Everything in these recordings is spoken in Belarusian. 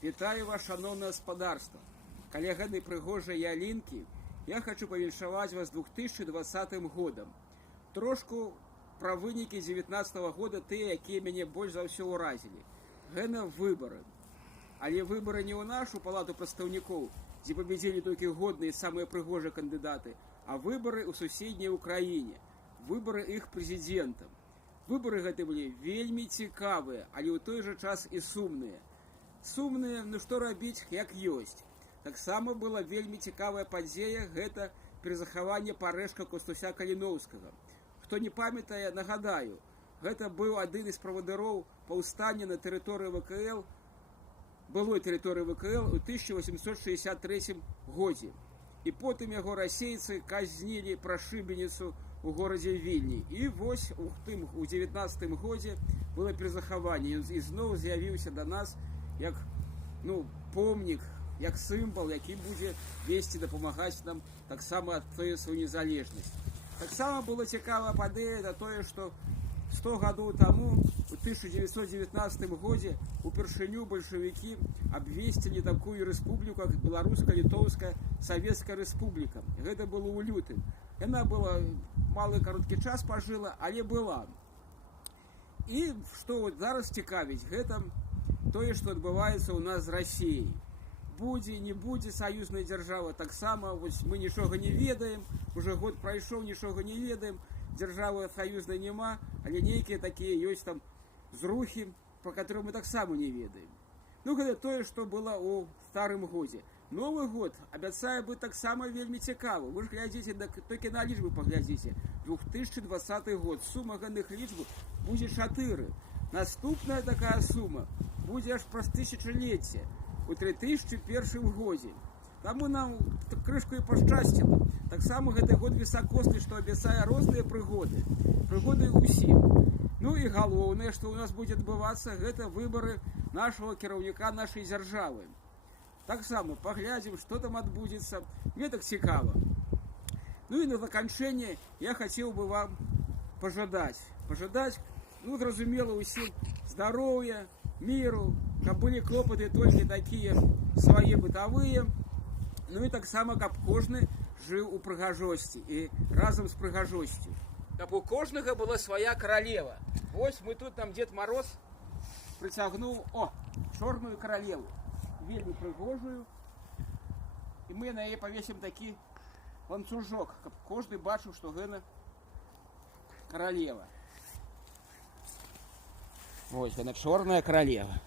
Вітаю вас, шановное господарство. Коллеганы прыгожай ялинки, я хочу павіншаваць вас 2020 годом. Трошку про вынікі 2019 года тыя, якія мяне больш за ўсё ўразілі. Гэта выборы. Але выборы не ў нашу палату прадстаўнікоў, дзе пабедзілі толькі годныя самыя прыгожыя кандыдаты, а выборы ў суседняй Украіне, выборы іх прэзідэнтам. Выборы гэты былі вельмі цікавыя, але ў той жа час і сумныя. Сумныя, ну што рабіць, як ёсць. Таксама была вельмі цікавая падзея, гэта перазахаванне парэшка Костуся Каліноўскага. Хто не памятае, нагадаю, гэта быў адзін з правадыроў паўстання на тэрыторыі ВКЛ, былой тэрыторыі ВКЛ у 1863 годзе. І потым яго расейцы казнілі пра шыбеніцу у горадзе Вільні. І вось у 19 годзе было перазахаванне. Ён ізноў з'явіўся да нас як помнік, як сімвал, які будзе весці, дапамагаць нам таксама адстаёваць сваю незалежнасць. Таксама было цікава падзея да тое, што 100 гадоў таму, у 1919 годзе, упершыню бальшавікі абвесцілі такую рэспубліку, як Беларуска-Літоўская Савецкая Рэспубліка. Гэта было ў лютым. Яна была малы кароткі час пажыла, але была. І што зараз цікавіць, гэта тое, што адбываецца ў нас з Расіяй. Будзе, не будзе саюзная дзяржава, таксама мы нічога не ведаем, уже год прайшоў, нічога не ведаем, дзяржавы саюзнай няма, але нейкія такія ёсць там зрухі, про которые мы таксама не ведаем. Гэта тое, што было ў старым годзе. Новы год абяцае быць таксама вельмі цікавы. Вы ж глядзіце, толькі на лічбы паглядзіце. 2020 год, сума гэтых лічб будзе 4. Наступная такая сума будзе аж праз тысячалетие, у 3001 годзе. Таму нам крышку і пашчасціла. Таксама гэты год високосны, што абяцае розныя прыгоды. Прыгоды ўсім. І галоўнае, што ў нас будзе адбывацца, гэта выборы нашага кіраўніка нашай дзяржавы. Таксама паглядзім, што там адбудзецца. Мне так цікава. І на заканчэнне я хацеў бы вам пажадаць, зразумела, усім здароўя, міру, каб былі клопаты толькі такія свае бытавыя, і таксама, каб кожны жыў у прыгажосці і разам з прыгажосцю. Каб у кожнага была свая каралева. Вось мы тут нам Дед Мороз прыцягнуў чорную каралеву, вельмі прыгожую, і мы на яе павесім такі ланцужок, каб кожны бачыў, што гэта каралева. Вось яна, чорная каралева.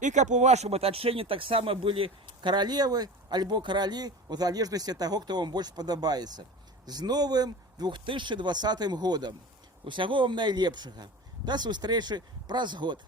І каб у вашым атачэнні таксама былі каралевы альбо каралі, у залежнасці ад таго, хто вам больш падабаецца. З новым 2020 годам. Усяго вам найлепшага. Да сустрэчы праз год.